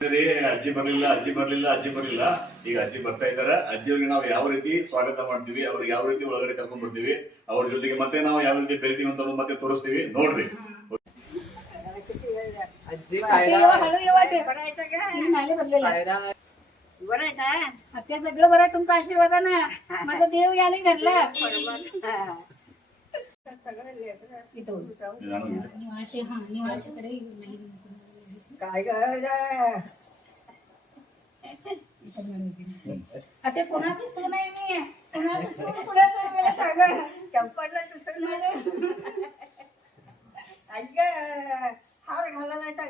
ಅಜ್ಜಿ ಬರ್ಲಿಲ್ಲ ಈಗ ಅಜ್ಜಿ ಬರ್ತಾ ಇದಾರೆ. ಅಜ್ಜಿಯವ್ರಿಗೆ ನಾವು ಯಾವ ರೀತಿ ಸ್ವಾಗತ ಮಾಡ್ತೀವಿ, ಅವ್ರಿಗೆ ಯಾವ ರೀತಿ ಒಳಗಡೆ ಕರ್ಕೊಂಡ್ ಬರ್ತೀವಿ, ಅವ್ರ ಜೊತೆಗೆ ಮತ್ತೆ ನಾವು ಯಾವ ರೀತಿ ಬೆರಿತೀವಿ ಅಂತ ಮತ್ತೆ ತೋರಿಸ್ತೀವಿ ನೋಡ್ರಿ. आता सगळं बरं तुमचा आशीर्वाद ना. माझा देव याले घरला निवाशीकडे काय आता कोणाची सून आहे मी, कोणाची सून कुणाचं मला सांगा. चंपडला सुसून हार घालायचा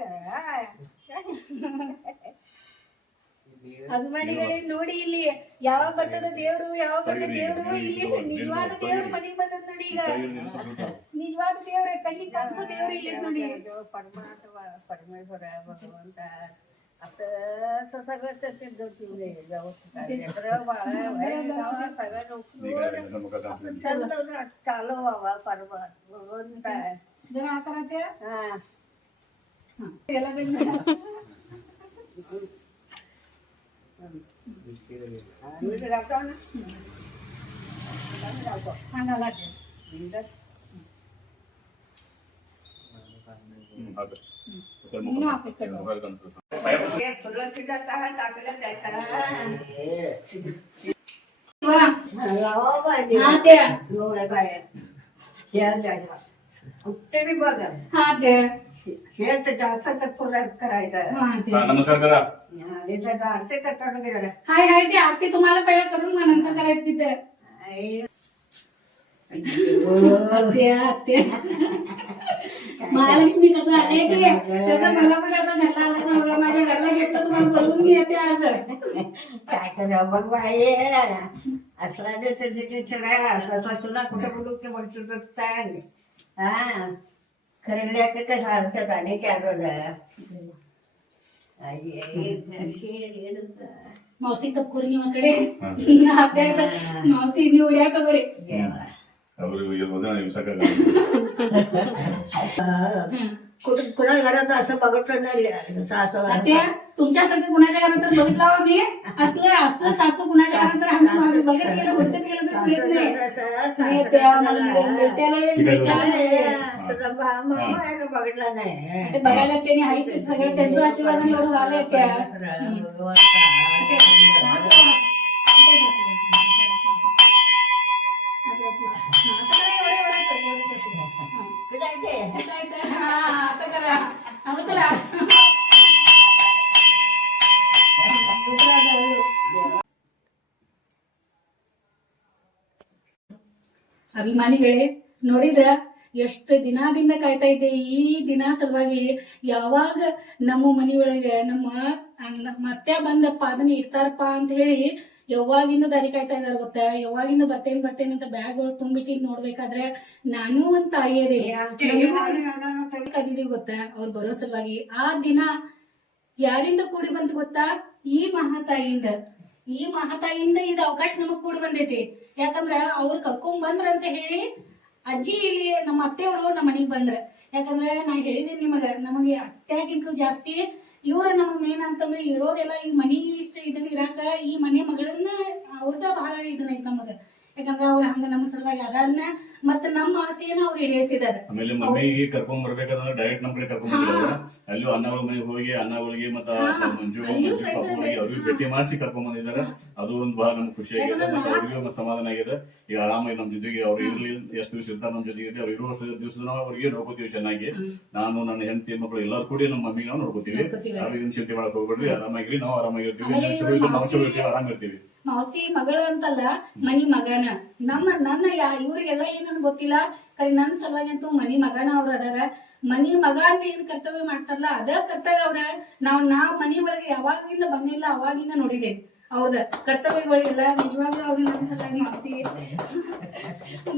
ಅಭಿಮಾನಿಗಳೇ ನೋಡಿ ಇಲ್ಲಿ ಯಾವಾಗ ಬರ್ತದ ದೇವ್ರು, ಯಾವಾಗ ಬರ್ತದ ದೇವ್ರು. ಇಲ್ಲಿ ನಿಜವಾದ ದೇವ್ರ ಮನೆಗೆ ಬಂದದ್ ನೋಡಿ. ಈಗ ನಿಜವಾದ ದೇವ್ರ ಕಲ್ಲಿ ಕಾಣಿಸೋ ದೇವ್ರು ಇಲ್ಲಿ ನೋಡಿ. परमेश्वर भगवंत असं सगळं सगळं चालू व्हावा परवा भगवंत जरा करा त्या कुठे बी बघा हेच जास्त करायचं. नमस्कार करा. आरती करताना गेला हाय हाय ते आरती तुम्हाला पहिला करून मग नंतर करायचं तिथे. महालक्ष्मी कसं आले की त्याचं मला पण आता घरला आलं बघा. माझ्या घरला घेतलं तुम्हाला बोलवून मी येते आज. काय करा बघ बाई असला असला कुठे बोलू की म्हणतो हा खरेल्या का झालं पाण्याची आरोग्य मावशी तपकुरी निवाकडे आता मावशी निवड्या का बरे कुणा घरात असं बघितलं नाही. तुमच्यासारखं कुणाच्या घरात बघितलं मी असलं असलं सासू कुणाच्या घरात आम्ही बघत गेलं हुडकत गेलं तर मिळत नाही. बघितलं नाही ते बघायला त्यांनी आहे ते सगळं त्यांचं आशीर्वादाने एवढं झालंय त्या. ಅಭಿಮಾನಿಗಳೇ ನೋಡಿದ್ರ ಎಷ್ಟು ದಿನದಿಂದ ಕಾಯ್ತಾ ಇದ್ದೆ ಈ ದಿನ ಸಲುವಾಗಿ. ಯಾವಾಗ ನಮ್ಮ ಮನೆಯೊಳಗೆ ನಮ್ಮ ಮತ್ತೆ ಬಂದಪ್ಪ ಅದನ್ನ ಇರ್ತಾರಪ್ಪ ಅಂತ ಹೇಳಿ ಯಾವಾಗಿಂದ ದಾರಿ ಕಾಯ್ತಾ ಇದಾರ ಗೊತ್ತ. ಯಾವಾಗಿಂದ ಬರ್ತೇನೆ ಅಂತ ಬ್ಯಾಗ್ಗಳು ತುಂಬಿಟ್ಟಿದ್ ನೋಡ್ಬೇಕಾದ್ರೆ ನಾನು ಒಂದ್ ತಾಯಿಯದೇ ಕದಿದೀವಿ ಗೊತ್ತ ಅವ್ರು ಬರೋ ಸಲುವಾಗಿ. ಆ ದಿನ ಯಾರಿಂದ ಕೂಡಿ ಬಂತು ಗೊತ್ತಾ? ಈ ಮಹಾತಾಯಿಯಿಂದ ಇದು ಅವಕಾಶ ನಮಗ್ ಕೂಡಿ ಬಂದೈತಿ. ಯಾಕಂದ್ರ ಅವ್ರು ಕರ್ಕೊಂಡ್ ಬಂದ್ರ ಅಂತ ಹೇಳಿ ಅಜ್ಜಿ ಇಲ್ಲಿ ನಮ್ಮ ಅತ್ತೆಯವರು ನಮ್ಮ ಮನೆಗ್ ಬಂದ್ರ. ಯಾಕಂದ್ರೆ ನಾ ಹೇಳಿದೀನಿ ನಿಮಗ, ನಮಗೆ ಅತ್ತೆಗಿಂತಲೂ ಜಾಸ್ತಿ ಇವ್ರ ನಮಗ್ ಮೇನ್ ಅಂತಂದ್ರೆ ಇರೋದೆಲ್ಲ ಈ ಮನಿ ಇಷ್ಟ ಇದನ್ನ ಇರಾಕ ಈ ಮನೆ ಮಗಳನ್ನ ಅವ್ರದ ಬಹಳ ಇದನ್ನೈತಿ ನಮಗ. ಯಾಕಂದ್ರೆ ಅವ್ರ ಹಂಗ ನಮ್ಮ ಸಲುವಾಗಿ ಅದನ್ನ ಮತ್ತ ನಮ್ಮ ಆಸೆಯನ್ನ ಅವ್ರು ಈಡೇರಿಸಿದಾರೆ. ಆಮೇಲೆ ಮನೆಗೆ ಕರ್ಕೊಂಡ್ ಬರ್ಬೇಕಾದ್ರೆ ಡೈರೆಕ್ಟ್ ನಮ್ ಕಡೆ ಕರ್ಕೊಂಡ್ ಬಂದಿದ್ದಾರೆ. ಅಲ್ಲೂ ಅನ್ನಗಳ ಮನೆಗೆ ಹೋಗಿ ಅನ್ನಗಳಿಗೆ ಮತ್ತೆ ಮಂಜು ಅವ್ರಿಗೆ ಭೇಟಿ ಮಾಡಿಸಿ ಕರ್ಕೊಂಡ್ ಬಂದಿದ್ದಾರೆ. ಅದು ಒಂದು ಬಹಳ ನಮ್ಗೆ ಖುಷಿ ಆಗಿದೆ ಮತ್ತೆ ಅವ್ರಿಗೂ ಸಮಾಧಾನ ಆಗಿದೆ. ಈಗ ಆರಾಮಾಗಿ ನಮ್ ಜೊತೆಗೆ ಅವ್ರು ಇರ್ಲಿ ಎಷ್ಟು ದಿವಸ ಇರ್ತಾರೆ ನಮ್ ಜೊತೆಗೆ ಅವ್ರು ಇರುವ ದಿವಸ ನಾವು ಅವ್ರಿಗೆ ನೋಡ್ಕೋತೀವಿ ಚೆನ್ನಾಗಿ. ನಾನು ನನ್ನ ಹೆಂಡತಿ ಮಕ್ಕಳು ಎಲ್ಲರೂ ಕೂಡಿ ನಮ್ಮ ಮಮ್ಮಿಗೆ ನಾವು ನೋಡ್ಕೋತೀವಿ. ಅವ್ರಿಗೆ ಚಿಂತೆ ಮಾಡಕ್ ಹೋಗ್ಬೇಡ್ರಿ, ಆರಾಮಾಗಿರಿ, ನಾವು ಆರಾಮಾಗಿರ್ತೀವಿ, ಆರಾಮಿರ್ತೀವಿ. ಮೌಸಿ ಮಗಳು ಅಂತಲ್ಲ ಮನಿ ಮಗನ ನನ್ನ ಇವ್ರಿಗೆಲ್ಲ ಏನನ್ ಗೊತ್ತಿಲ್ಲ. ಕರಿ ನನ್ ಸಲುವಾಗಿ ಅಂತೂ ಮನಿ ಮಗನ ಅವ್ರ ಅದಾರ. ಮನಿ ಮಗ ಅಂತ ಏನ್ ಕರ್ತವ್ಯ ಮಾಡ್ತಾರಲ್ಲ ಅದ ಕರ್ತವ್ಯ ಅವ್ರ. ನಾವ್ ಮನಿ ಒಳಗೆ ಯಾವಾಗಿಂದ ಬಂದಿಲ್ಲ ಅವಾಗಿಂದ ನೋಡಿದೇನೆ ಅವ್ರದ ಕರ್ತವ್ಯಗಳಿಗೆಲ್ಲ. ನಿಜವಾಗ್ಲೂ ಅವ್ರು ನನ್ ಸಲುವಾಗಿ ಮೌಸಿ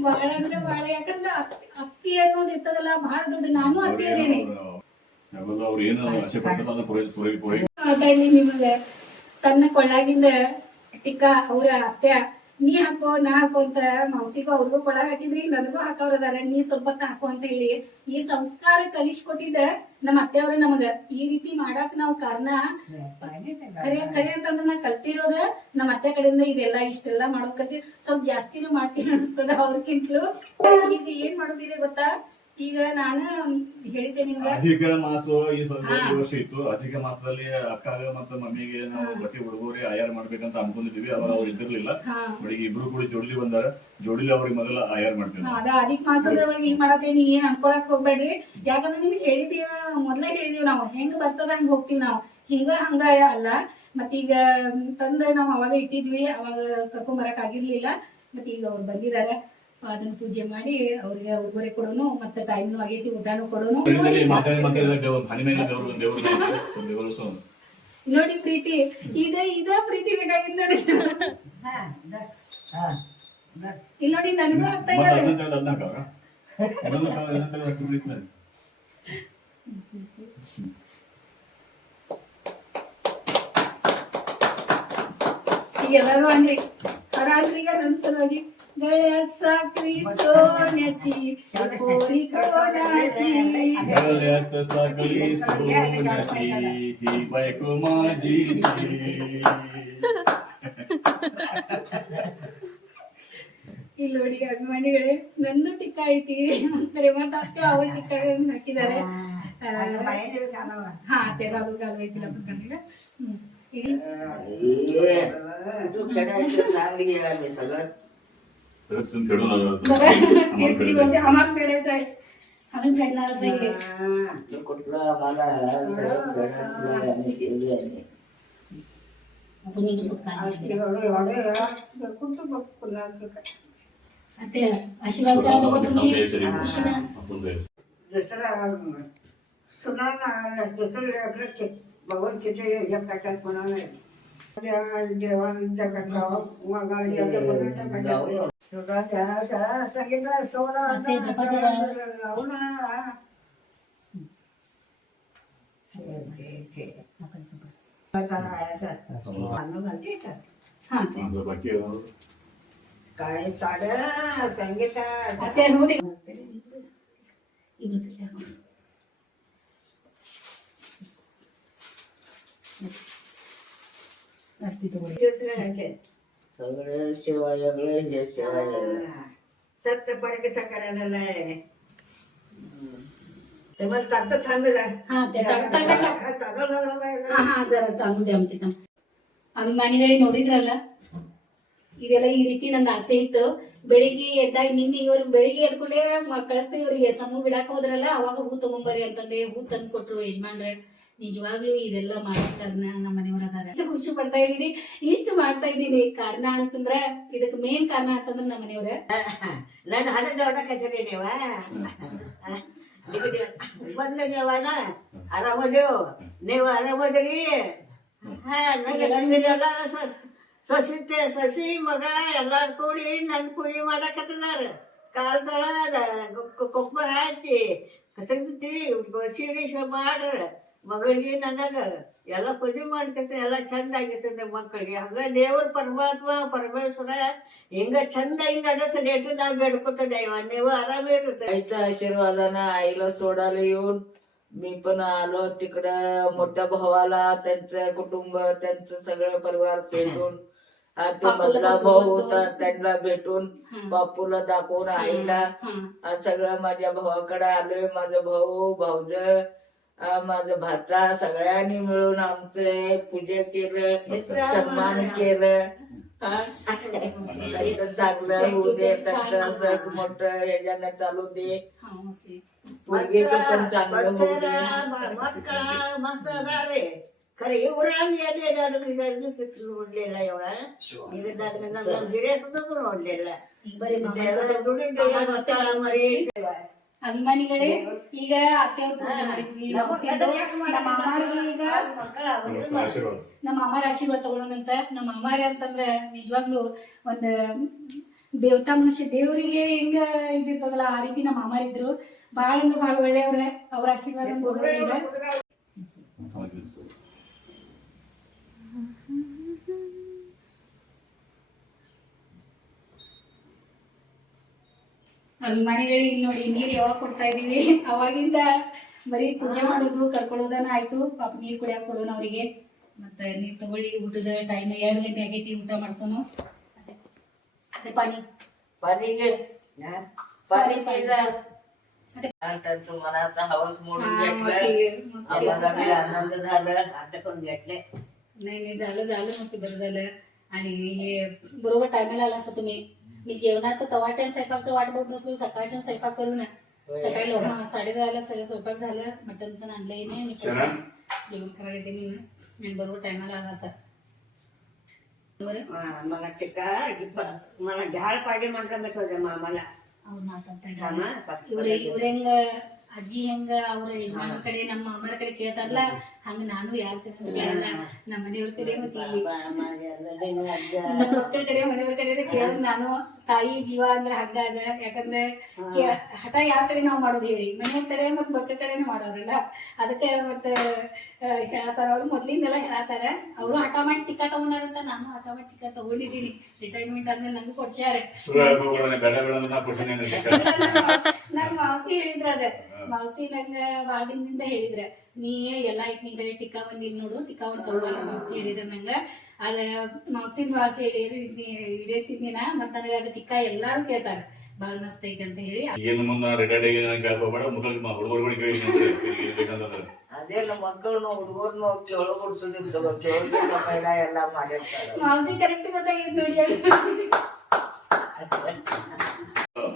ಬಹಳ ಅಂದ್ರೆ ಬಹಳ. ಯಾಕಂದ್ರೆ ಅತ್ತಿ ಅನ್ನೋದು ಇರ್ತದಲ್ಲ ಬಹಳ ದೊಡ್ಡ. ನಾನು ಅತ್ತಿ ಅದೇನೆ ನಿಮಗ ತನ್ನ ಕೊಳ್ಳಾಗಿಂದ ಟಿಕ್ಕ ಅವ್ರ ಅತ್ತೆ ನೀ ಹಾಕೋ ನಾ ಹಾಕೋ ಅಂತ ಮೌಸಿಗೂ ಅವ್ರಿಗೂ ಕೊಡಾಕ್ ಹಾಕಿದ್ರಿ, ನನಗೂ ಹಾಕೋರದಾರ, ನೀ ಸ್ವಲ್ಪ ಹೊತ್ತು ಹಾಕೋ ಅಂತ ಹೇಳಿ ಈ ಸಂಸ್ಕಾರ ಕಲಿಸ್ಕೊಟ್ಟಿದ್ದ ನಮ್ಮ ಅತ್ತೆಯವ್ರ ನಮಗ. ಈ ರೀತಿ ಮಾಡಾಕ್ ನಾವು ಕಾರಣ ಖರೆ ಅಂತಂದ್ರ ನಾ ಕಲ್ತಿರೋದ ನಮ್ಮ ಅತ್ತೆ ಕಡೆಯಿಂದ. ಇದೆಲ್ಲ ಇಷ್ಟೆಲ್ಲ ಮಾಡೋಕತ್ತಿ ಸ್ವಲ್ಪ ಜಾಸ್ತಿನೂ ಮಾಡ್ತೀನಿ ಅನಿಸ್ತದ ಅವ್ರಕ್ಕಿಂತಲೂ. ಈಗ ಏನ್ ಮಾಡೋದಿದೆ ಗೊತ್ತಾ, ಈಗ ನಾನು ಹೇಳಿದ್ದೆ ನಿಮ್ಗ ಅಧಿಕ ಮಾಸ ಈ ವರ್ಷ ಇತ್ತು. ಅಧಿಕ ಮಾಸದಲ್ಲಿ ಅಕ್ಕಾಗ ಮತ್ತೆ ಮಮ್ಮಿಗೆ ನಾವು ಬಟ್ಟೆ ಉಡುಗೊರೆ ಆಯಾರ ಮಾಡ್ಬೇಕಂತ ಅನ್ಕೊಂಡಿದ್ವಿ. ಅವ್ರು ಇದ್ದಿರ್ಲಿಲ್ಲ. ಬೆಳಿಗ್ಗೆ ಇಬ್ರು ಕೂಡ ಜೋಡಿಲಿ ಬಂದಾರ. ಜೋಡಿಲಿ ಅವ್ರಿಗೆ ಮೊದಲ ಆಯಾರ ಮಾಡ್ತೀವಿ. ಅದ ಅಧಿಕ ಮಾಸದೊಳಗೆ ಈಗ ಮಾಡತ್ತೇನಿ, ಏನ್ ಅನ್ಕೊಳಕ್ ಹೋಗ್ಬೇಡ್ರಿ. ಯಾಕಂದ್ರೆ ನಿಮ್ಗೆ ಹೇಳಿದೀವ, ಮೊದ್ಲೇ ಹೇಳಿದೀವಿ ನಾವು ಹೆಂಗ್ ಬರ್ತದ ಹಂಗ ಹೋಗ್ತೀವಿ ನಾವು. ಹಿಂಗ ಹಂಗ ಅಲ್ಲ. ಮತ್ತೀಗ ತಂದ ನಾವ್ ಅವಾಗ ಇಟ್ಟಿದ್ವಿ, ಅವಾಗ ಕರ್ಕೊಂಡ್ ಬರಕ್ ಆಗಿರ್ಲಿಲ್ಲ. ಮತ್ತೆ ಈಗ ಅವ್ರು ಬಂದಿದಾರೆ, ಅದನ್ನ ಪೂಜೆ ಮಾಡಿ ಅವ್ರಿಗೆ ಉಡುಗೊರೆ ಕೊಡೋನು, ಮತ್ತೆ ಟೈಮ್ನು ಆಗೈತಿ, ಊಟನೂ ಕೊಡೋನು. ನೋಡಿ ಪ್ರೀತಿ, ಇದ ಪ್ರೀತಿ ಬೇಕಾಗಿದ್ದ. ಇಲ್ಲಿ ನೋಡಿ ನನಗೂ ಆಗ್ತಾ ಇದ್ದಾರೆ. ಈಗ ಎಲ್ಲರೂ ಅನ್ರಿ, ಹಾಡ್ರಿ ಈಗ ನನ್ सलवारी. गळ्यात साखरी सोन्याची, पोरी कोणाची, गळ्यात साखरी सोन्याची, ही बायको माझीची. ಇಲ್ಲಿ ನೋಡಿ ಅಭಿಮಾನಿಗಳೇ, ನಂದು ಟಿಕ್ಕ ಐತಿ ಅಂತಾರೆ, ಮತ್ತೆ ಅತ್ತೆ ಅವ್ರ ಟಿಕ್ಕ ಹಾಕಿದ್ದಾರೆ. ಹಾ ತೆಗಾಲು ಗಾಲು ಐತಿಲ್ಲ ಪಕ್ಕನಿಗೆ. आम्हाला फेडायचं आहे, आम्ही फेडणारच नाहीये. आशीर्वाद करा तुम्ही. भगवान तिथे जगात म्हणाले देवांच्या संगीता सोडा लावू ना. काय साड्या संगीता सगळे शिवायगळे हे शिवायगळे सत्य परिकेश करायला आहे. ते मला ताकद सांगलं. हा ते ಜರ ತಾಂಬುದೆ ಆಮಚಿ ತಮ್ಮ ಅಭಿಮಾನಿಗಳೇ ನೋಡಿದ್ರಲ್ಲ, ಇದೆಲ್ಲ ಈ ರೀತಿ ನನ್ನ ಆಸೆ ಇತ್ತು. ಬೆಳಿಗ್ಗೆ ಎದ್ದಾಗ ನಿನ್ನೆ ಇವರು ಬೆಳಿಗ್ಗೆ ಎದ್ಕೂಲೆ ಕಳಿಸ್ತಾ ಇವರಿಗೆ ಸಮೂಹ ಬಿಡಾಕ ಹೋದ್ರಲ್ಲ, ಅವಾಗ ಹೂ ತಗೊಂಬರ್ರಿ ಅಂತಂದೆ. ಹೂ ತಂದು ಕೊಟ್ರು ಯಜಮಾನ್ರೆ. ನಿಜವಾಗ್ಲೂ ಇದೆಲ್ಲ ಮಾಡಕ್ ಕಾರಣ ನಮ್ಮ ಮನೆಯವ್ರ ಅದಾರ. ಖುಷಿ ಪಡ್ತಾ ಇದೀನಿ, ಇಷ್ಟು ಮಾಡ್ತಾ ಇದ್ದೀನಿ. ಕಾರಣ ಅಂತಂದ್ರ ಇದಕ್ ಮೇನ್ ಕಾರಣ ಅಂತಂದ್ರ ನಮ್ಮ ಮನೆಯವ್ರ. ನಾನು ಹದ ಹೊಡಕತ್ತೀರಿ ನೀವ ಬಂದ ನೀವನ ಆರಾಮದೇವು, ನೀವು ಆರಾಮದಿರಿ. ಎಲ್ಲ ಸಸಿ ಮಗ ಎಲ್ಲಾರು ಕೂಡಿ ನನ್ ಪುರಿ ಮಾಡಕತ್ತಿದಾರ. ಕಾಲ್ದೊಳ ಕೊಬ್ಬ ಹಾಕಿ ಕಸಗ್ತಿ ಸೀರೆ ಮಾಡ್ರ ಮಗಳಿಗೆ ನನಗ ಎಲ್ಲ ಪೂಜೆ ಮಾಡ್ಕತ್ತ ಎಲ್ಲ ಚಂದ ಆಗಿರ್ತದೆ ಮಕ್ಕಳಿಗೆ. ಹಂಗ ದೇವ್ರ ಪರಮಾತ್ಮ ಪರಮೇಶ್ವರ ಹಿಂಗ ಚಂದ ಹಿಂಗ ನಡೆಸಲಿ ಎಷ್ಟು ನಾವು ಬೇಡ್ಕೊತ देवा. ನೀವು आराम इರುತ್ತೆ. आईच्या आशीर्वादानं आईला सोडायला येऊन मी पण आलो तिकडं. मोठ्या भावाला त्यांचं कुटुंब त्यांचं सगळं परिवार भेटून, तो मधला भाऊ होता त्यांना भेटून, बापूला दाखवून आईला सगळं माझ्या भावाकडे आलोय. माझा भाऊ भाऊज माझा भाचा सगळ्यांनी मिळून आमचे पूजे केलं, सन्मान केलं. चांगलं होऊ दे, त्यांचं असं मोठं ह्याच्यानं चालू दे, मुलगीचं पण चांगलं होऊ दे. खरं एवढं ओढलेला एवढा ओढलेला ಅಭಿಮಾನಿಗಳೇ, ಈಗ ಅತ್ತೆಯವ್ರ ಪೂಜೆ ಮಾಡಿದ್ವಿ. ನಮ್ಮ ಮಾಮಾರಿಗೆ ಈಗ ನಮ್ಮ ಮಾಮಾರ ಆಶೀರ್ವಾದ ತಗೊಳ್ಳೋಣಂತ. ನಮ್ಮ ಮಾಮಾರ ಅಂತಂದ್ರೆ ನಿಜವಾಗ್ಲೂ ಒಂದ್ ದೇವತಾ ಮನುಷ್ಯ, ದೇವರಿಗೆ ಹೆಂಗ ಇದಿರ್ತದಲ್ಲ ಆ ರೀತಿ ನಮ್ಮ ಮಾಮಾರಿದ್ರು. ಬಾಳ ಅಂದ್ರೆ ಬಾಳ ಒಳ್ಳೆಯವ್ರ. ಅವ್ರ ಆಶೀರ್ವಾದ ತಗೊಳ್ಳೋಣ ಈಗ. ಅಭಿಮಾನಿಗಳಿಗೆ ಇಲ್ಲಿ ನೋಡಿ ನೀರು ಯಾವಾಗ ಕೊಡ್ತಾ ಇದೀವಿ ಅವಾಗಿಂದ ಬರೀ ಪೂಜೆ ಮಾಡೋದು ಕರ್ಕೊಳ್ಳೋದನ ಆಯ್ತು. ಪಾಪ ನೀರು ಕುಡಿಯಾಕ ಕೊಡೋಣ ಅವರಿಗೆ. ಮತ್ತೆ ನೀರು ತಗೊಳ್ಳಿ. ಊಟದ ಟೈಮ್ 2 ಗಂಟೆ ಆಗೈತಿ, ಊಟ ಮಾಡ್ಸೋನು. ಅದೇ ಪಾನಿ पाणीचे पाणी त्यांचं मनाचा हवस मोडून घेतलं. आम्हाला बी आनंद झाला. आता कोण घेतले नाही झालं मस्त बरं झालं. आणि हे बरोबर टायमाला आला असता तुम्ही. मी जेवणाचं तवाच्या स्वयंपाकचं वाट बघत नसलो, सकाळच्या स्वयंपाक करून सकाळी 10:30ला सगळं स्वयंपाक झालं. मटण पण आणलंय नाही मी जेवण करायला येते म्हणून. आणि बरोबर टायमाला आला असा. बरं मला ते काय मला झाड पाहिजे म्हटलं मी तुझ्या मामाला ಅವ್ರು ಮಾತಾಡ್ತಾ ಇವ್ರ ಹೆಂಗ ಅಜ್ಜಿ ಹೆಂಗ ಅವ್ರ ಯಜಮಾನ್ರ ಕಡೆ ನಮ್ಮ ಅಮ್ಮರ ಕಡೆ ಕೇಳ್ತಾರಲ್ಲ ಹಂಗ ನಾನು ಯಾರ ಕಡೆ ಕೇಳಲ್ಲ. ನಮ್ಮ ಮನೆಯವ್ರ ಕಡೆ ಮತ್ತೆ ನಮ್ಮ ಮಕ್ಕಳ ಕಡೆ ಮನೆಯವ್ರ ಕಡೆ ಕೇಳೋದು ನಾನು. ತಾಯಿ ಜೀವ ಅಂದ್ರೆ ಹಗ್ಗ ಅದ. ಯಾಕಂದ್ರೆ ಹಠ ಯಾರ ಕಡೆ ನಾವು ಮಾಡೋದು ಹೇಳಿ, ಮನೆಯವ್ರ ಕಡೆ ಮತ್ ಮಕ್ಕಳ ಕಡೆನೂ ಮಾಡೋರಲ್ಲ. ಅದಕ್ಕೆ ಮತ್ತ ಹೇಳ್ತಾರ ಅವ್ರು ಮೊದ್ಲಿಂದೆಲ್ಲ ಹೇಳ್ತಾರ. ಅವರು ಹಠ ಮಾಡಿ ಟಿಕ್ಕ ತಗೊಂಡಾರಂತ ನಾನು ಹಠ ಮಾಡಿ ಟಿಕ್ಕ ತಗೊಂಡಿದ್ದೀನಿ. ರಿಟೈರ್ಮೆಂಟ್ ಆದ್ಮೇಲೆ ನಂಗೂ ಕೊಡ್ಸ್ಯಾರ. ನನ್ ಮಾವಸಿ ಹೇಳಿದ್ರ ಅದ ಮಾವಸಿ ನಂಗ ವಾರ್ಡಿನಿಂದ ಹೇಳಿದ್ರ ನೀ ಎಲ್ಲಾ ಐತ್ ನಿನ್ ಕಡೆ ಟಿಕ್ಕಾ ಬಂದಿಲ್ ನೋಡು, ಟಿಕ್ಕಾ ಒಂದ್ ತಗೋ ಅಂತ ಮಾವಸಿ ಹೇಳಿದ್ರ ನಂಗ. ಅದ ಮಾವಸಿನ ವಾಸಿ ಈಡೇರ್ಸಿದ್ನಿನ. ಮತ್ ನನಗ ಅದ ಟಿಕ್ಕಾ ಎಲ್ಲಾರು ಕೇಳ್ತಾರ ಬಾಳ ಮಸ್ತ್ ಐತಿ ಅಂತ ಹೇಳಿ. ಏನು ಮುನ್ನ ರಿಟೈರ್ಡ್ ಆಗಿ ಹೋಗ್ಬೇಡ, ಹುಡುಗರುಗಳಿಗೆ ಕೇಳಿ ಅದೇ ನಮ್ಮ ಮಕ್ಕಳನ್ನು ಹುಡುಗರ್ನು ಕೇಳೋ ಕೊಡ್ಸೋದಿರ್ತವ. ಕೇಳೋದ್ರಿಂದ ಪೈಲ ಎಲ್ಲ ಮಾಡಿರ್ತಾರೆ. ಮಾವಸಿ ಕರೆಕ್ಟ್ ಗೊತ್ತಾಗೈತ್ ನೋಡಿ.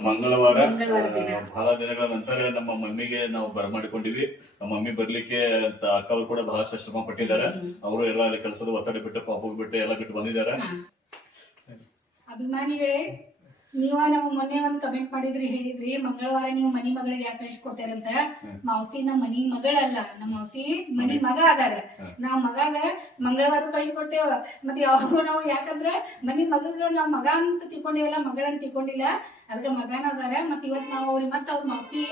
ಮಂಗಳವಾರ ಬಹಳ ದಿನಗಳ ನಂತರ ನಮ್ಮ ಮಮ್ಮಿಗೆ ನಾವು ಬರಮಾಡಿಕೊಂಡಿವಿ. ನಮ್ಮ ಮಮ್ಮಿ ಬರ್ಲಿಕ್ಕೆ ಅಕ್ಕ ಅವರು ಕೂಡ ಬಹಳಷ್ಟು ಶ್ರಮ ಪಟ್ಟಿದ್ದಾರೆ. ಅವರು ಎಲ್ಲ ಕೆಲಸದ ಒತ್ತಡ ಬಿಟ್ಟು ಪಾಪ ಬಿಟ್ಟು ಎಲ್ಲ ಬಿಟ್ಟು ಬಂದಿದ್ದಾರೆ. ಅಭಿಮಾನಿಗಳೇ, ನೀವ ನಮ್ಮ ಮೊನ್ನೆ ಒಂದ್ ಕಮೆಂಟ್ ಮಾಡಿದ್ರಿ, ಹೇಳಿದ್ರಿ ಮಂಗಳವಾರ ನೀವು ಮನಿ ಮಗಳಿಗೆ ಯಾಕೆ ಕಳಿಸ್ಕೊಡ್ತೀರಂತ. ಮಾವಸಿ ನಮ್ಮ ಮನಿ ಮಗಳಲ್ಲ, ನಮ್ಮ ಮಾವಸಿ ಮನಿ ಮಗ ಅದಾರ. ನಾವ್ ಮಗಾಗ ಮಂಗಳವಾರ ಕಳಿಸ್ಕೊಡ್ತೇವ. ಮತ್ತೆ ಯಾವಾಗ ನಾವು ಯಾಕಂದ್ರ ಮನಿ ಮಗಗ ನಾವ್ ಮಗ ಅಂತ ತಿಳ್ಕೊಂಡಿವಲ್ಲ, ಮಗಳನ್ನ ತಿಳ್ಕೊಂಡಿಲ್ಲ. ಅದಕ್ಕೆ ಮಗನ ಅದಾರ. ಮತ್ ಇವತ್ ನಾವು ಅವ್ರಿಗೆ ಮತ್ತ ಅವ್ರ ಮಾವಸಿ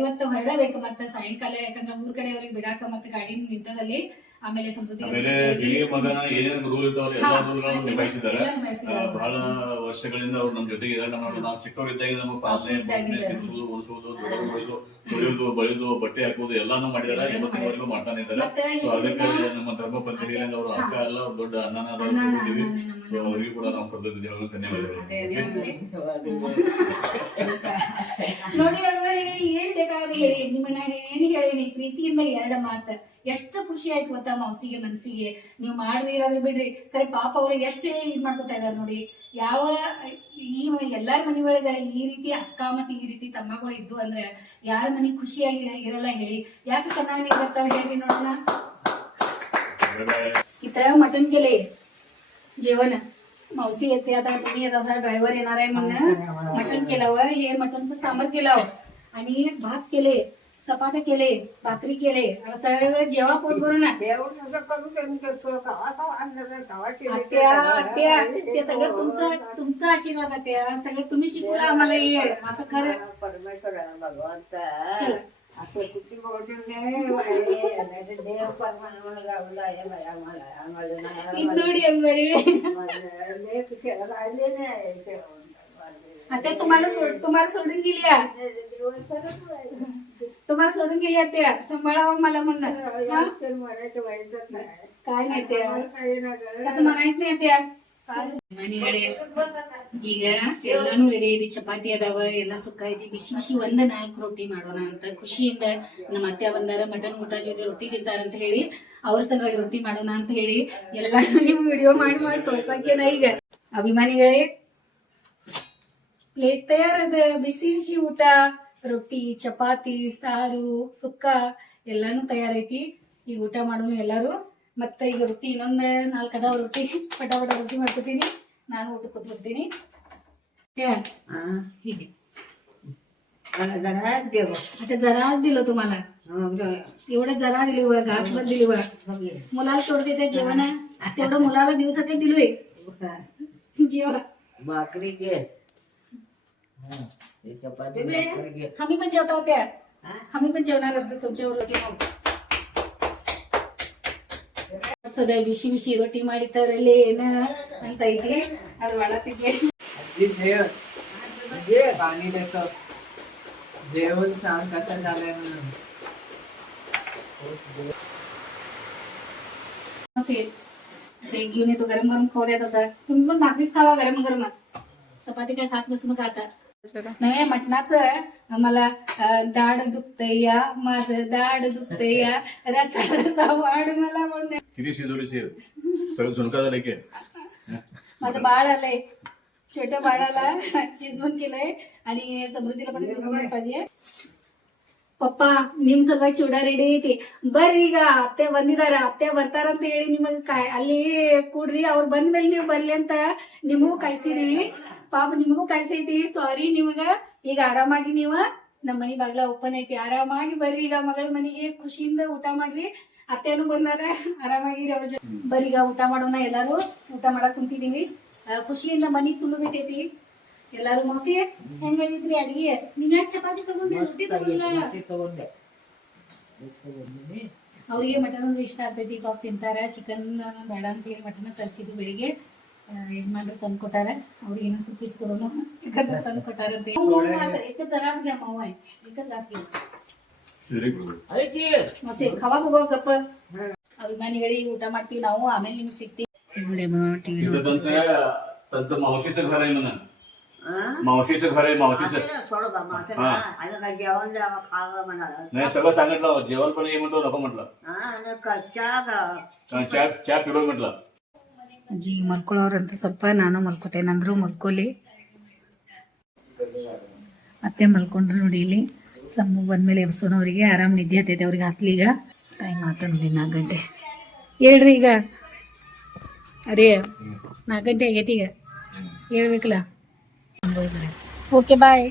ಇವತ್ತು ಹೊರಡಬೇಕು ಮತ್ತ ಸಾಯಂಕಾಲ. ಯಾಕಂದ್ರ ಊರ್ ಕಡೆ ಅವ್ರಿಗೆ ಬಿಡಾಕ ಮತ್ತ ಗಾಡಿ ನಿಂತದಲ್ಲಿ. ಆಮೇಲೆ ಸಮೃದ್ಧಿ ಹಿರಿಯ ಮಗನ ಏನೇನು ರೂಲ್ ಇರ್ತಾವಲ್ಲ ಎಲ್ಲಾ ರೂಲ್ಗಳನ್ನು ನಿಭಾಯಿಸಿದ್ದಾರೆ. ಬಹಳ ವರ್ಷಗಳಿಂದ ಅವ್ರು ನಮ್ ಜೊತೆಗೆ ಇದ್ದಾರೆ. ನಾವು ಚಿಕ್ಕವರಿದ್ದಾಗ ನಮ್ಮ ಪಾಲನೆ ತಿನ್ನಿಸುವುದು, ಉಳಿಸುವುದು, ತೊಳೆಯುವುದು, ಬಳಿಯುವುದು, ಬಟ್ಟೆ ಹಾಕುವುದು ಎಲ್ಲಾನು ಮಾಡಿದ್ದಾರೆ. ಇವತ್ತಿನವರೆಗೂ ಮಾಡ್ತಾನೆ ಇದ್ದಾರೆ. ಸೊ ಅದಕ್ಕೆ ನಮ್ಮ ಧರ್ಮ ಪಂಥಗಳಿಂದ ಅವರು ಅಕ್ಕ ಎಲ್ಲ ದೊಡ್ಡ ಅನ್ನನಾದ ಸೊ ಅವರಿಗೂ ಕೂಡ ನಾವು ಕರೆದಿದ್ದೇವೆ. ಧನ್ಯವಾದಗಳು. ನೋಡಿ ಏನ್ ಬೇಕಾಗದ ಹೇಳಿ, ನಿಮ್ಮನ್ನ ಏನ್ ಹೇಳೀನಿ ಪ್ರೀತಿಯಿಂದ 2 ಮಾತು. ಎಷ್ಟು ಖುಷಿ ಆಯ್ತು ಗೊತ್ತಾ ಮಾವಸಿಗೆ ಮನ್ಸಿಗೆ. ನೀವು ಮಾಡ್ರಿ ಅದ್ರ ಬಿಡ್ರಿ ಕರೆ ಪಾಪ ಅವ್ರಿಗೆ ಎಷ್ಟೇ ಇದ್ ಮಾಡ್ಕೊತಾ ಇದಾರೆ ನೋಡಿ. ಯಾವ ಈ ಎಲ್ಲಾರ ಮನಿ ಒಳಗ ಈ ರೀತಿ ಅಕ್ಕ ಮತ್ತೆ ಈ ರೀತಿ ತಮ್ಮಗಳು ಇದ್ದು ಅಂದ್ರೆ ಯಾರ ಮನಿ ಖುಷಿಯಾಗಿ ಇರಲ್ಲ ಹೇಳಿ. ಯಾಕೆ ಚೆನ್ನಾಗಿ ಬರ್ತಾವ ಹೇಳ್ರಿ ನೋಡೋಣ. इथं मटण केले जेवण. मावशी येते आता, तुम्ही तसा ड्रायव्हर येणार आहे म्हणून मटण केलं. हे मटणचं सांबर केलं आणि भात केले, चपात्या केले, भाकरी केले. सगळं जेव्हा पोट भरून आत्या ते सगळं तुमचं आशीर्वाद आत्या. सगळं तुम्ही शिकवलं आम्हाला हे असं खरं. परमेश्वर भगवंत चला असं किती बोलून देव परमानवर गावला आहे आम्हाला. ನೋಡಿ अंगवाडी आता तुम्हाला सोडून गेली. तुम्हाला सोडून गेली आत्या. सांभाळावं मला म्हणणार काय नाही ते असं म्हणायचं नाही त्या. ಈಗ ಎಲ್ಲಾನು ರೆಡಿ ಐತಿ. ಚಪಾತಿ ಅದಾವ, ಎಲ್ಲ ಸುಕ್ಕ ಐತಿ. ಬಿಸಿ ಬಿಸಿ 4 ರೊಟ್ಟಿ ಮಾಡೋಣ ಅಂತ ಖುಷಿಯಿಂದ ನಮ್ಮ ಅತ್ಯ ಬಂದಾರ. ಮಟನ್ ಊಟ ಜೊತೆ ರೊಟ್ಟಿ ತಿಂತಾರಂತ ಹೇಳಿ ಅವ್ರ ಸಲುವಾಗಿ ರೊಟ್ಟಿ ಮಾಡೋಣ ಅಂತ ಹೇಳಿ ಎಲ್ಲಾನು ನೀವು ವಿಡಿಯೋ ಮಾಡಿ ತೋರ್ಸಕ್ಕೇನ. ಈಗ ಅಭಿಮಾನಿಗಳೇ, ಪ್ಲೇಟ್ ತಯಾರದ. ಬಿಸಿ ಬಿಸಿ ಊಟ, ರೊಟ್ಟಿ, ಚಪಾತಿ, ಸಾರು, ಸುಕ್ಕ ಎಲ್ಲಾನು ತಯಾರೈತಿ. ಈಗ ಊಟ ಮಾಡೋಣ ಎಲ್ಲಾರು. ಮತ್ತೆ ಈಗ ರೊಟ್ಟಿ ಇನ್ನೊಂದ್ 4 ಅದಾವ ರೊಟ್ಟಿ. ಪಟ ರೊಟ್ಟಿ ಮಾಡ್ಕೊತೀನಿ. ನಾನು ಊಟ ಕೂತ್ಬಿಡ್ತೀನಿ. हीगे आता जराच दिलं तुम्हाला. एवढं जरा दिली व घासभर दिली व. मुलाला सोड देते जेवण. तेवढं मुलाला दिवसात दिलोय जेवण. भाकरी घे, चपाती भाकरी घे. आम्ही पण जेवता होत्या. आम्ही पण जेवणार होतो तुमच्यावर. सदा बिशी बिशी रोटी ಮಾಡಿ ತರಲೇ ಅಂತ ಐತಿ. ಅದು ಮಾಡತ್ತಿದ್ದೆ. पाणी देतो. जेवण सांग कसं झालंय म्हणून. असेल ते घेऊन येतो गरम गरम खाऊ देत होता. तुम्ही पण भाकरीच खावा गरम गरम. चपाती काय खात बसून खाता नाही. मटणाचं मला दाढ दुखतंय या, माझं दाढ दुखतंय या, रसा रसा वाढ मला म्हणून. किती शिजवली सगळं झुणका झालं की माझं बाळ आलंय, छोट्या बाळाला शिजवून केलंय आणि समृद्धीला पण शिजवून पाहिजे. ಪಪ್ಪ ನಿಮ್ ಸಲುವಾಗಿ ಚೂಡ ರೆಡಿ ಐತಿ, ಬರ್ರಿ ಈಗ ಅತ್ತೆ ಬಂದಿದಾರ, ಅತ್ತೆ ಬರ್ತಾರ ಅಂತ ಹೇಳಿ ನಿಮಗ್ ಅಲ್ಲಿ ಕೂಡ್ರಿ, ಅವ್ರು ಬಂದ್ಮೇಲೆ ನೀವು ಬರ್ಲಿ ಅಂತ ನಿಮಗೂ ಕಾಯ್ಸಿದೀವಿ. ಪಾಪ ನಿಮಗೂ ಕಾಯ್ಸೈತಿ, ಸಾರಿ ನಿಮಗ. ಈಗ ಆರಾಮಾಗಿ ನೀವು ನಮ್ಮ ಮನಿ ಬಾಗ್ಲ ಓಪನ್ ಐತಿ, ಆರಾಮಾಗಿ ಬರ್ರಿ ಈಗ ಮಗಳ ಮನೆಗೆ ಖುಷಿಯಿಂದ ಊಟ ಮಾಡ್ರಿ. ಅತ್ತೆನೂ ಬಂದಾರ, ಆರಾಮಾಗಿರಿ ಅವ್ರ ಜೊತೆ. ಬರ್ರಿ ಈಗ ಊಟ ಮಾಡೋಣ, ಎಲ್ಲಾರು ಊಟ ಮಾಡಕ್ ಕುಂತಿದೀವಿ. ಖುಷಿಯಿಂದ ಮನಿ ತುಂಬ ಬಿಟ್ಟೈತಿ ಎಲ್ಲಾರು. ಮೌಸಿ ಹೆಂಗಾಗಿದ್ರಿ ಅಡಿಗೆ? ನೀವ್ ಯಾಕೆ ಚಪಾತಿ ತಗೊಂಡಿ, ರೊಟ್ಟಿ ತಗೊಂಡಿಲ್ಲ? ಅವ್ರಿಗೆ ಮಟನ್ ಒಂದು ಇಷ್ಟ ಆಗ್ತೈತಿ, ಪಾಪ ತಿಂತಾರ. ಚಿಕನ್ ಬೇಡ ಅಂತ ಹೇಳಿ ಮಟನ್ ತರಿಸಿದ್ವಿ ಬೆಳಿಗ್ಗೆ. ಯಜಮಾನ್ರು ತಂದು ಕೊಟ್ಟಾರ, ಅವ್ರಿಗೆ ಏನೋ ಸುಪ್ಪಿಸ್ ಕೊಡೋನು ತಂದು ಕೊಟ್ಟಾರ ಅಂತ. एकच जराच घ्या माऊ आहे, एकच घास घ्या. ಮೌಸಿ ಖವಾ ಹೋಗೋ ಗಪ್ಪ. ಅಭಿಮಾನಿಗಳಿಗೆ ಊಟ ಮಾಡ್ತೀವಿ ನಾವು, ಆಮೇಲೆ ನಿಮ್ಗೆ ಸಿಗ್ತೀವಿ. ಟಿವಿ त्यांचं मावशीचं घर आहे म्हणा. मावशीचं घर आहे, मावशीचं. सोड बा मावशीला. आणि काय जेवण द्यावं खावं म्हणाला. नाही सगळं सांगितलं, जेवण पण ये म्हटलं, नको म्हटलं. आणि चहा पिलो म्हटलं. ಅಜ್ಜಿ ಮಲ್ಕೊಳ್ಳೋರಂತ ಸ್ವಲ್ಪ, ನಾನು ಮಲ್ಕೋತೇನಂದ್ರು ಮಲ್ಕೋಲಿ. ಮತ್ತೆ ಮಲ್ಕೊಂಡ್ರು ನೋಡಿ. ಇಲ್ಲಿ ಸಮ್ಮು ಬಂದ್ಮೇಲೆ ಎಬ್ಸೋನವ್ರಿಗೆ ಆರಾಮ್ ನಿದ್ದೆ ಹತ್ತೈತೆ ಅವ್ರಿಗೆ. ಹಾಕ್ಲಿ ಈಗ ಟೈಮ್ ಆತ ನೋಡಿ, 4 ಗಂಟೆ. ಹೇಳ್ರಿ ಈಗ. ಅರೇ 4 ಗಂಟೆ ಆಗೈತಿ, ಈಗ ಹೇಳ್ಬೇಕಲ್ಲ. Okay bye.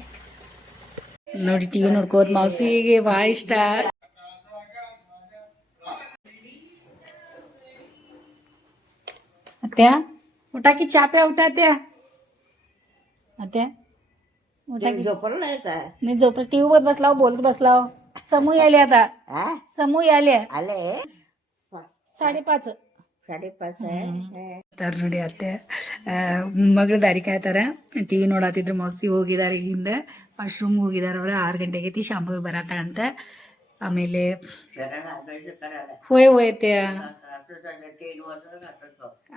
ನೋಡಿ ಟಿವಿ ನೋಡ್ಕೋದ್. ಮೌಸಿಗೆ ಭಾಳ ಇಷ್ಟ. आत्या उठा की, चहा प्या, उठा आत्या. आत्या उठा की. झोपलं नाही काय नाही झोपलं, टीव्ही बघत बसलाव, बोलत बसलाव. समू यायले आता, समू यायले. आले 5:30. 5:30 ತರ ನೋಡಿ ಅತ್ತೆ ಮಗಳು ದಾರಿ ಕಾಯ್ತಾರ. ಟಿವಿ ನೋಡಾತಿದ್ರು. ಮೌಸಿ ಹೋಗಿದಾರೆ, ಹಿಂದ ವಾಶ್ರೂಮ್ ಹೋಗಿದಾರ ಅವ್ರ. 6 ಗಂಟೆಗೆ ಐತಿ, ಶಾಂಭವಿ ಬರತ್ತಾಳಂತ. ಆಮೇಲೆ ಹೋಯ್ ಹೋಯ್ತೆ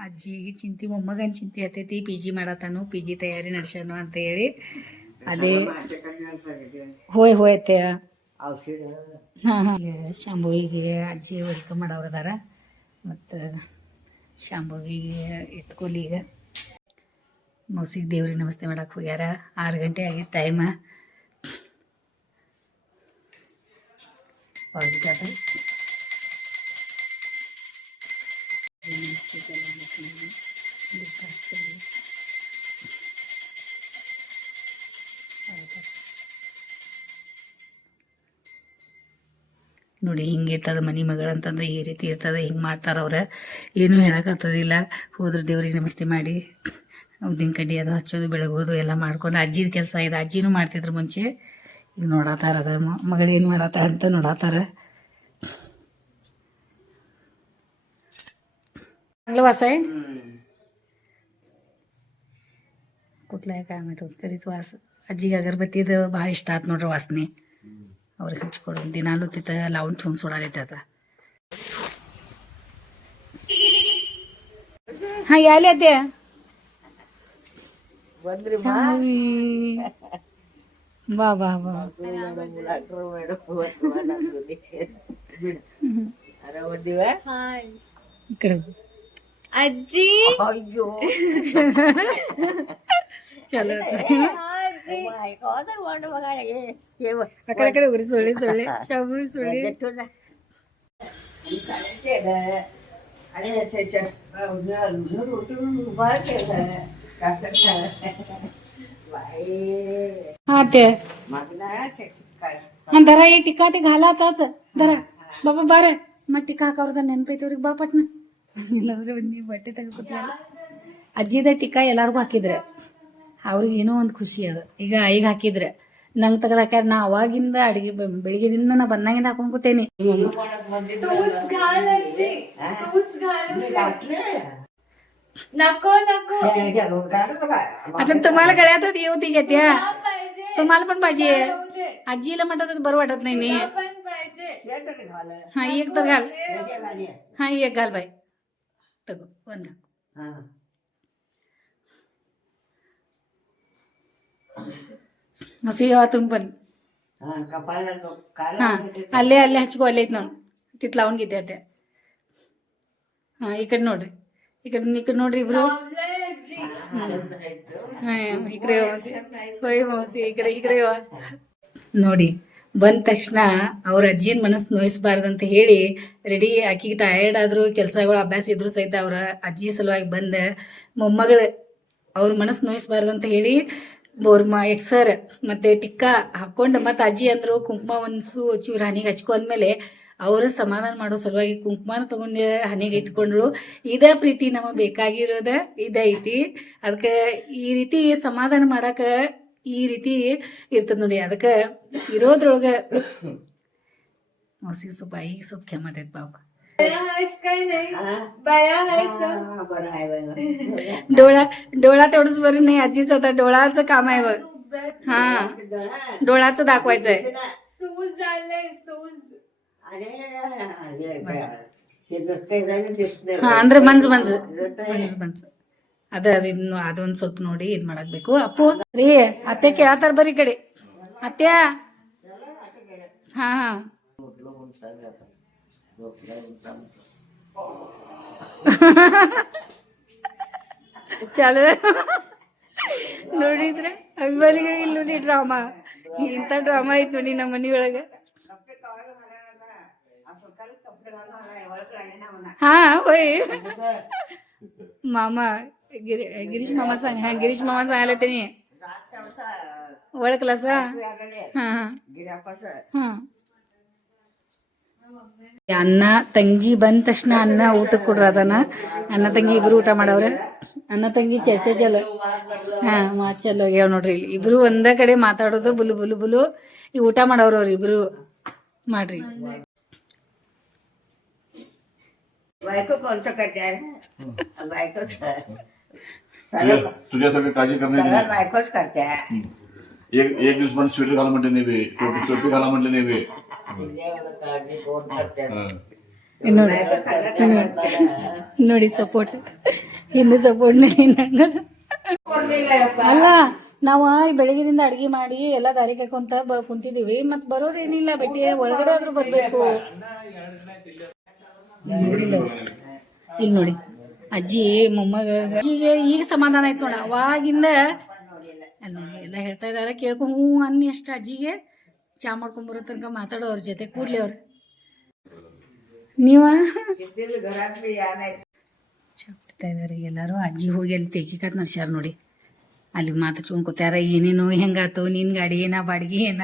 ಅಜ್ಜಿಗೆ ಚಿಂತೆ, ಮೊಮ್ಮಗನ್ ಚಿಂತೆ ಹತ್ತೈತಿ. ಪಿ ಜಿ ಮಾಡತ್ತಾನು, ಪಿ ಜಿ ತಯಾರಿ ನಡ್ಸ್ಯಾನು ಅಂತ ಹೇಳಿ. ಅದೇ ಹೋಯ್ ಹೋಯ್ತೆ. ಹಾ ಹಾ ಶಾಂಭವಿಗೆ ಅಜ್ಜಿ ವೆಲ್ಕಮ್ ಮಾಡೋರು ಅದಾರ. ಮತ್ತು ಶಾಂಭವಿಗೆ ಎತ್ಕೊಲಿ. ಈಗ ಮೌಸಿಗೆ ದೇವ್ರಿಗೆ ನಮಸ್ತೆ ಮಾಡಕ್ಕೆ ಹೋಗ್ಯಾರ. 6 ಗಂಟೆ ಆಗಿತ್ತು ಟೈಮ. ನೋಡಿ ಹಿಂಗೆ ಇರ್ತದ ಮನಿ ಮಗಳಂತಂದ್ರೆ ಈ ರೀತಿ ಇರ್ತದೆ. ಹಿಂಗೆ ಮಾಡ್ತಾರ ಅವ್ರ. ಏನೂ ಹೇಳಕ್ಕಾಗ್ತದಿಲ್ಲ. ಹೋದ್ರೆ ದೇವ್ರಿಗೆ ನಮಸ್ತೆ ಮಾಡಿ ಉದ್ದಿನ ಕಡ್ಡಿ ಅದು ಹಚ್ಚೋದು, ಬೆಳಗೋದು ಎಲ್ಲ ಮಾಡ್ಕೊಂಡು. ಅಜ್ಜಿದ ಕೆಲಸ ಇದೆ, ಅಜ್ಜಿನೂ ಮಾಡ್ತಿದ್ರು ಮುಂಚೆ. ಈಗ ನೋಡತ್ತಾರ, ಅದ ಮಗಳು ಏನು ಮಾಡತ್ತ ಅಂತ ನೋಡತ್ತಾರ. चांगलं वास आहे. कुठला आहे काय माहिती, तरीच वास. ಅಜ್ಜಿಗೆ ಅಗರಬತ್ತಿದು ಭಾಳ ಇಷ್ಟ ಆಯ್ತು ನೋಡ್ರಿ ವಾಸನೆ. ಅವ್ರಿಗೆ ಹಚ್ಕೊಡೋದು ದಿನಾಲು ತಿತ್ತ ಲಾವಣ್ ठेवून सोडायला आता. हा यायला ते वा वा वा. इकडे ಅಜ್ಜಿ ಚಲೋ ಆ ಕಡೆ ಕಡೆ ಉರಿ ಸೊಳ್ಳೆ ಸೊಳ್ಳೆ ಶಾಬು ಸೊಳ್ಳೆ. हा ते धरा हे टिका ते घाला आताच. धरा बाबा बारे मग ಟಿಕಾ ಹಾಕೋರ್ದ ನೆನಪೈತವ್ರಿಗೆ ಬಾ ಪಟ್ನ. ಇಲ್ಲಾಂದ್ರೆ ಒಂದು ಬಟ್ಟೆ ತೆಗೆದುಕೊತ ಅಜ್ಜಿದ ಟಿಕಾ ಎಲ್ಲಾರ್ಗು ಹಾಕಿದ್ರೆ ಅವ್ರಿಗೆ ಏನೋ ಒಂದು ಖುಷಿ ಅದು. ಈಗ ಈಗ ಹಾಕಿದ್ರೆ ನಂಗೆ ತೆಗೆದು ಹಾಕ್ಯಾರ. ನಾ ಅವಾಗಿಂದ ಅಡಿಗೆ ಬೆಳಿಗ್ಗೆದಿಂದ ನಾ ಬಂದಾಗಿಂದ ಹಾಕೊಂಡ್ ಕೂತೇನಿ. तूच घाल अज्जी, तूच घाल. नको नको आता तुम्हाला गळ्यात येऊ ती घेत्या. पाहिजे तुम्हाला पण पाहिजे राहू दे. आजीला म्हणतात तर बरं वाटत नाही नी मला पण पाहिजे. हे तरी घाल. हा एक तर घाल हे घाल हे. हा एक घाल बाई तगो बंद हा. मस्त यावा तुम्ही पण हा, कपाळाला काल हा ಅಲ್ಲೇ ಅಲ್ಲೇ ಹಚ್ಕೋ ಅಲ್ಲೇ ಐತ್ ನೋಡ್ ತಿತ್ लावून घेते त्या हा इकडे ನೋಡ್ರಿ इकडे ನೋಡ್ರಿ ಇಬ್ರು लावलंय आजी. ಹಾ इकडे ಮೌಸಿ ಹೋಯ್ ಮೌಸಿ ಇकडे ನೋಡಿ ಬಂದ ತಕ್ಷಣ ಅವ್ರ ಅಜ್ಜಿನ ಮನಸ್ಸು ನೋಯಿಸ್ಬಾರ್ದಂತ ಹೇಳಿ ರೆಡಿ ಆಕಿಗೆ ಟಯರ್ಡ್ ಆದ್ರು ಕೆಲಸಗಳು ಅಭ್ಯಾಸ ಇದ್ರು ಸಹಿತ ಅವ್ರ ಅಜ್ಜಿ ಸಲುವಾಗಿ ಬಂದ ಮೊಮ್ಮಗಳು ಅವ್ರ ಮನಸ್ಸು ನೋಯಿಸ್ಬಾರ್ದಂತ ಹೇಳಿ ಬೋರ್ಮಾ ಎಕ್ಸರ್ ಮತ್ತೆ ಟಿಕ್ಕಾ ಹಾಕೊಂಡು ಮತ್ತೆ ಅಜ್ಜಿ ಅಂದ್ರು ಕುಂಕುಮ ಒಂದ್ಸು ಚೂರು ಹನಿಗೆ ಹಚ್ಕೊಂಡ್ಮೇಲೆ ಅವರು ಸಮಾಧಾನ ಮಾಡೋ ಸಲುವಾಗಿ ಕುಂಕುಮನ ತಗೊಂಡು ಹನಿಗೆ ಇಟ್ಕೊಂಡ್ಳು ಇದೇ ಪ್ರೀತಿ ನಮಗೆ ಬೇಕಾಗಿರೋದ ಇದೈತಿ ಅದಕ್ಕೆ ಈ ರೀತಿ ಸಮಾಧಾನ ಮಾಡಾಕ ಈ ರೀತಿ ಇರ್ತದ ನೋಡಿ ಅದಕ್ಕೆ ಇರೋದ್ರೊಳಗ ಮಸಿ ಸ್ವಲ್ಪ ಈಗ ಸ್ವಲ್ಪ ಕೆಮ್ಮತೈತ್ ಪಾಪ बया आहेस काय नाही हा? बया आहेस हा, बरं आहे बरं. डोळा तेवढंच बरं नाही आजीच होता डोळाचं काम आहे बघ हा डोळाचं दाखवायचंय सूज झालंय सूज. अरे हे नुसते जण दिसते. ಹಾ ಅಂದ್ರೆ ಮಂಜ್ ಅದೊಂದ್ ಸ್ವಲ್ಪ ನೋಡಿ ಇದ್ ಮಾಡಾಕ್ಬೇಕು ಅಪ್ಪು ರೀ ಅತ್ತೆ ಕೇಳತ್ತಾರ ಬರ್ರಿ ಈ ಕಡೆ ಅತ್ಯ ಹಾ ಹಾ ಚಾಲು ನೋಡಿದ್ರೆ ಅಭಿಮಾನಿಗಳಿಗೆ ಇಲ್ಲಿ ನೋಡಿ ಡ್ರಾಮಾ ಇಂಥ ಡ್ರಾಮಾ ಐತ್ ನೋಡಿ ನಮ್ಮ ಮನಿಯೊಳಗ हा होय मामा गिरीश मामा सांग हा गिरीश मामा सांगायला त्यांनी ओळखलास हा हा हा ಅನ್ನ ತಂಗಿ ಬಂದ ತಕ್ಷಣ ಅನ್ನ ಊಟಕ್ಕೆ ಕೊಡ್ರದನ ಅನ್ನ ತಂಗಿ ಇಬ್ರು ಊಟ ಮಾಡವ್ರೆ ಅನ್ನ ತಂಗಿ ಚರ್ಚೆ ಚಲೋ ಹಾ ಮಾತ್ ಚಲೋ ಆಗ್ಯಾವ ನೋಡ್ರಿ ಇಲ್ಲಿ ಇಬ್ರು ಒಂದ ಕಡೆ ಮಾತಾಡೋದು ಬುಲು ಈ ಊಟ ಮಾಡವ್ರ ಅವ್ರ ಇಬ್ರು ಮಾಡ್ರಿ बायको कोणतं करते बायकोच तुझ्यासारखं काळजी करणार सगळं बायकोच करते. एक दिवस पण स्वेटर घाला म्हटले नाही टोपी घाला म्हटले नाही काळजी कोण करतात? ನೋಡಿ ಸಪೋರ್ಟ್ ಹಿಂದೆ ಸಪೋರ್ಟ್ ಅಲ್ಲ ನಾವು ಬೆಳಗ್ಗೆದಿಂದ ಅಡಿಗೆ ಮಾಡಿ ಎಲ್ಲ ದಾರಿ ಕಾಕೊಂತ ಕುಂತಿದೀವಿ ಮತ್ ಬರೋದೇನಿಲ್ಲ ಬೆಟ್ಟಿ ಒಳಗಡೆ ಆದ್ರೂ ಬರ್ಬೇಕು ಇಲ್ಲಿ ನೋಡಿ ಅಜ್ಜಿ ಮೊಮ್ಮಗ ಅಜ್ಜಿಗೆ ಈಗ ಸಮಾಧಾನ ಆಯ್ತು ನೋಡ ಅವಾಗಿಂದ ಅಲ್ಲಿ ನೋಡಿ ಎಲ್ಲ ಹೇಳ್ತಾ ಇದಾರೆ ಕೇಳ್ಕೊ ಹ್ಞೂ ಅನ್ನಿ ಅಷ್ಟ ಅಜ್ಜಿಗೆ ಚಾ ಮಾಡ್ಕೊಂಡ್ ಬರೋ ತನಕ ಮಾತಾಡೋ ಅವ್ರ ಜೊತೆ ಕೂಡ್ಲಿ ಅವ್ರು ನೀವ ಚಾ ಬಿಡ್ತಾ ಇದಾರೆ ಎಲ್ಲಾರು ಅಜ್ಜಿ ಹೋಗಿ ಅಲ್ಲಿ ತೆಗಿಕತ್ ನಡ್ಸ್ಯಾರ ನೋಡಿ ಅಲ್ಲಿ ಮಾತಾಡ್ಸ್ಕೊಂಡ್ ಕೂತ್ಯಾರ ಏನೇನು ಹೆಂಗಾತು ನಿನ್ ಗಾಡಿ ಏನ ಬಾಡಿಗೆ ಏನ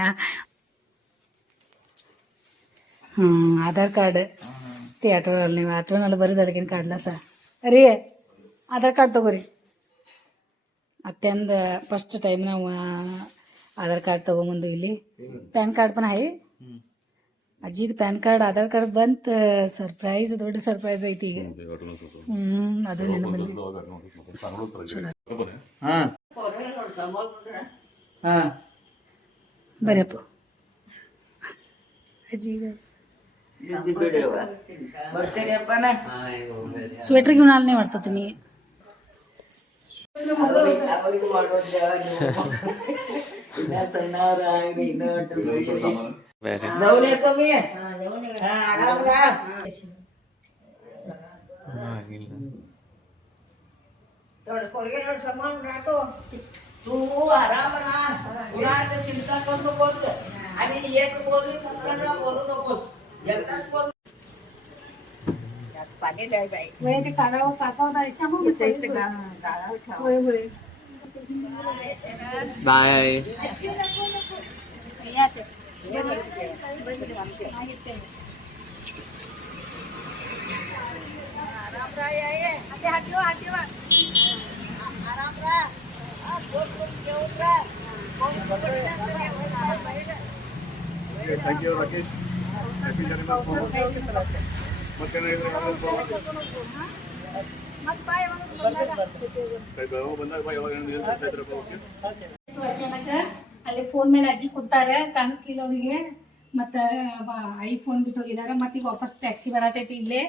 ಆಧಾರ್ ಕಾರ್ಡ್ ते ಆಟೋನಲ್ಲಿ ನೀವು ಆಟೋನಲ್ಲಿ ಬರೀ ಅದಕ್ಕೇನು ಕಾಡ್ಲ ಸ ರೀ ಆಧಾರ್ ಕಾರ್ಡ್ ತಗೋರಿ ಅತ್ತೆಂದ ಫಸ್ಟ್ ಟೈಮ್ ನಾವು ಆಧಾರ್ ಕಾರ್ಡ್ ತಗೊಂಬಂದು ಇಲ್ಲಿ ಪ್ಯಾನ್ ಕಾರ್ಡ್ ಪನ ಹೈ ಅಜ್ಜಿದು ಪ್ಯಾನ್ ಕಾರ್ಡ್ ಆಧಾರ್ ಕಾರ್ಡ್ ಬಂತ ಸರ್ಪ್ರೈಸ್ ದೊಡ್ಡ ಸರ್ಪ್ರೈಸ್ ಐತಿ ಈಗ ಅದು ನೆನಪು ಬರಪ್ಪ ಅಜ್ಜಿಗ स्वेटर घेऊन आलं नाही वाटतं तुम्ही जाऊन येतो मी आराम राहा. तू आराम राहा कुणाचं चिंता करू नकोस आणि एक बोलू सगळ्यांना बोलू नकोस एकदाच बोल पाणी द्याय बाई होय ते काढावं कापावं जायच्या मग होय होय बाय या ते थँक्यू राकेश हॅपी जर्नी अचानक ಅಲ್ಲಿ ಫೋನ್ ಮೇಲೆ ಅಜ್ಜಿ ಕೂತಾರ, ಕಾಣಿಸ್ಲಿಲ್ಲ ಅವ್ರಿಗೆ. ಮತ್ತ ಐಫೋನ್ ಬಿಟ್ಟು ಹೋಗಿದಾರ. ಮತ್ತೆ ಈಗ ವಾಪಸ್ ಟ್ಯಾಕ್ಸಿ ಬರತೈತಿ, ಇಲ್ಲೇ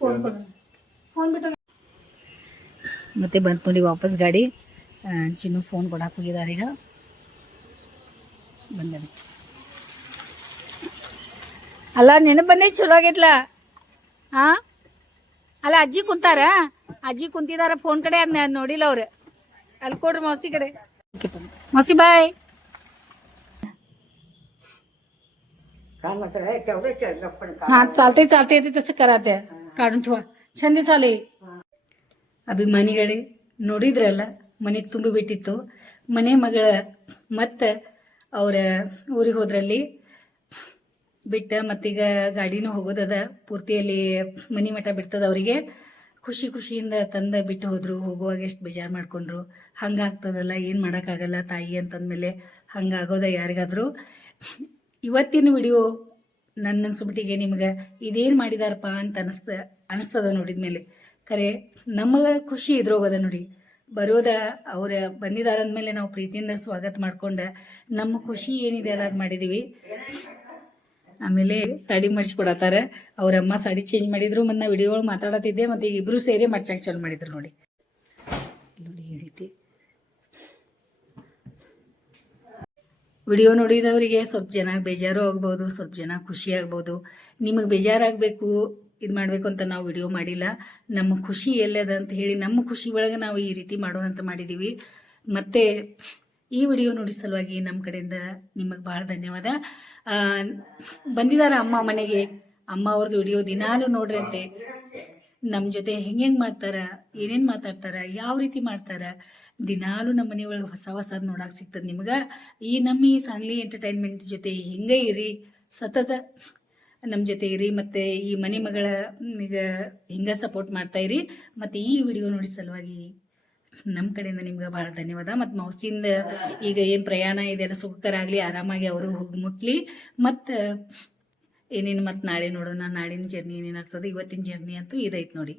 ಫೋನ್ ಬಿಟ್ಟು ಮತ್ತೆ ಬಂತು ನೋಡಿ ವಾಪಸ್ ಗಾಡಿ. ಚಿನ್ನು ಫೋನ್ ಕೊಡಕ್ಕೆ ಹೋಗಿದ್ದಾರೆ ಈಗ. ಬಂದ ಅಲ್ಲ ನೆನಪು ಬಂದೈ, ಚಲೋ ಆಗೈತ್ಲ. ಹಾ ಅಲ್ಲ ಅಜ್ಜಿ ಕುಂತಾರ, ಅಜ್ಜಿ ಕುಂತಿದಾರ ಫೋನ್ ಕಡೆ. ಅದ್ನ ನೋಡಿಲ್ಲ ಅವ್ರು. ಅಲ್ಲಿ ಕೊಡ್ರಿ ಮೌಸಿ ಕಡೆ. मौसी बाय. हा चालते चालते येते तसं कराते. काढून ठेवा. छान दिसाले. ಅಭಿಮಾನಿಗಳೇ ನೋಡಿದ್ರಲ್ಲ, ಮನೆ ತುಂಬಿ ಬಿಟ್ಟಿತ್ತು. ಮನೆ ಮಗಳ ಮತ್ತೆ ಅವ್ರ ಊರಿಗೆ ಹೋದ್ರಲ್ಲಿ ಬಿಟ್ಟ ಮತ್ತೀಗ ಗಾಡಿನೂ ಹೋಗೋದದ. ಪೂರ್ತಿಯಲ್ಲಿ ಮನಿ ಮಠ ಬಿಡ್ತದ. ಅವರಿಗೆ ಖುಷಿ ಖುಷಿಯಿಂದ ತಂದ ಬಿಟ್ಟು ಹೋದ್ರು. ಹೋಗುವಾಗ ಎಷ್ಟು ಬೇಜಾರು ಮಾಡ್ಕೊಂಡ್ರು. ಹಂಗಾಗ್ತದಲ್ಲ, ಏನು ಮಾಡೋಕ್ಕಾಗಲ್ಲ ತಾಯಿ ಅಂತಂದಮೇಲೆ. ಹಂಗಾಗೋದ ಯಾರಿಗಾದರೂ. ಇವತ್ತಿನ ವಿಡಿಯೋ ನನ್ನ ಅನ್ಸ್ಬಿಟ್ಟಿಗೆ ನಿಮ್ಗೆ ಇದೇನು ಮಾಡಿದಾರಪ್ಪ ಅಂತ ಅನಿಸ್ತದ ನೋಡಿದ್ಮೇಲೆ. ಖರೆ ನಮಗೆ ಖುಷಿ ಇದ್ರೋಗದ ನೋಡಿ. ಬರೋದ ಅವ್ರ ಬಂದಿದಾರ ಅಂದಮೇಲೆ ನಾವು ಪ್ರೀತಿಯಿಂದ ಸ್ವಾಗತ ಮಾಡ್ಕೊಂಡು ನಮ್ಮ ಖುಷಿ ಏನಿದೆ ಅದಾದ ಮಾಡಿದೀವಿ. ಆಮೇಲೆ ಸಾಡಿ ಮಾಡಿಸ್ಕೊಡತ್ತಾರ. ಅವ್ರಮ್ಮ ಸಾಡಿ ಚೇಂಜ್ ಮಾಡಿದ್ರು. ಮತ್ತು ನಾ ವಿಡಿಯೋ ಮಾತಾಡತ್ತಿದ್ದೆ. ಮತ್ತು ಈಗ ಇಬ್ರು ಸೇರಿ ಮಡ್ಚಾಕ್ ಚಾಲು ಮಾಡಿದ್ರು ನೋಡಿ. ಈ ರೀತಿ ವಿಡಿಯೋ ನೋಡಿದವರಿಗೆ ಸ್ವಲ್ಪ ಜನ ಬೇಜಾರು ಆಗ್ಬೋದು, ಸ್ವಲ್ಪ ಜನ ಖುಷಿ ಆಗ್ಬೋದು. ನಿಮಗೆ ಬೇಜಾರಾಗಬೇಕು, ಇದು ಮಾಡಬೇಕು ಅಂತ ನಾವು ವಿಡಿಯೋ ಮಾಡಿಲ್ಲ. ನಮ್ಮ ಖುಷಿ ಎಲ್ಲದ ಅಂತ ಹೇಳಿ ನಮ್ಮ ಖುಷಿ ಒಳಗೆ ನಾವು ಈ ರೀತಿ ಮಾಡೋಣ ಅಂತ ಮಾಡಿದ್ದೀವಿ. ಮತ್ತು ಈ ವಿಡಿಯೋ ನೋಡಿ ಸಲುವಾಗಿ ನಮ್ಮ ಕಡೆಯಿಂದ ನಿಮಗೆ ಭಾಳ ಧನ್ಯವಾದ. ಬಂದಿದಾರ ಅಮ್ಮ ಮನೆಗೆ. ಅಮ್ಮ ಅವ್ರದ್ದು ವಿಡಿಯೋ ದಿನಾಲೂ ನೋಡ್ರಂತೆ. ನಮ್ಮ ಜೊತೆ ಹೆಂಗೆ ಮಾಡ್ತಾರ, ಏನೇನು ಮಾತಾಡ್ತಾರ, ಯಾವ ರೀತಿ ಮಾಡ್ತಾರ, ದಿನಾಲೂ ನಮ್ಮ ಮನೆಯೊಳಗೆ ಹೊಸ ಹೊಸದು ನೋಡಕ್ಕೆ ಸಿಗ್ತದೆ ನಿಮ್ಗೆ. ನಮ್ಮ ಈ ಸಾಂಗ್ಲಿ ಎಂಟರ್ಟೈನ್ಮೆಂಟ್ ಜೊತೆ ಹಿಂಗೆ ಇರಿ, ಸತತ ನಮ್ಮ ಜೊತೆ ಇರಿ. ಮತ್ತು ಈ ಮನೆ ಮಗಳ ಈಗ ಹಿಂಗೆ ಸಪೋರ್ಟ್ ಮಾಡ್ತಾ ಇರಿ. ಮತ್ತು ಈ ವಿಡಿಯೋ ನೋಡಿ ಸಲುವಾಗಿ ನಮ್ಮ ಕಡೆಯಿಂದ ನಿಮ್ಗೆ ಭಾಳ ಧನ್ಯವಾದ. ಮತ್ತು ಮೌಸಿಂದ ಈಗ ಏನು ಪ್ರಯಾಣ ಇದೆಲ್ಲ ಸುಖಕರ ಆಗಲಿ, ಆರಾಮಾಗಿ ಅವರು ಹೋಗಿ ಮುಟ್ಲಿ. ಮತ್ತು ಏನೇನು ಮತ್ತು ನಾಳೆ ನೋಡೋಣ, ನಾಳಿನ ಜರ್ನಿ ಏನೇನಾಗ್ತದೆ. ಇವತ್ತಿನ ಜರ್ನಿ ಅಂತೂ ಇದೈತೆ ನೋಡಿ.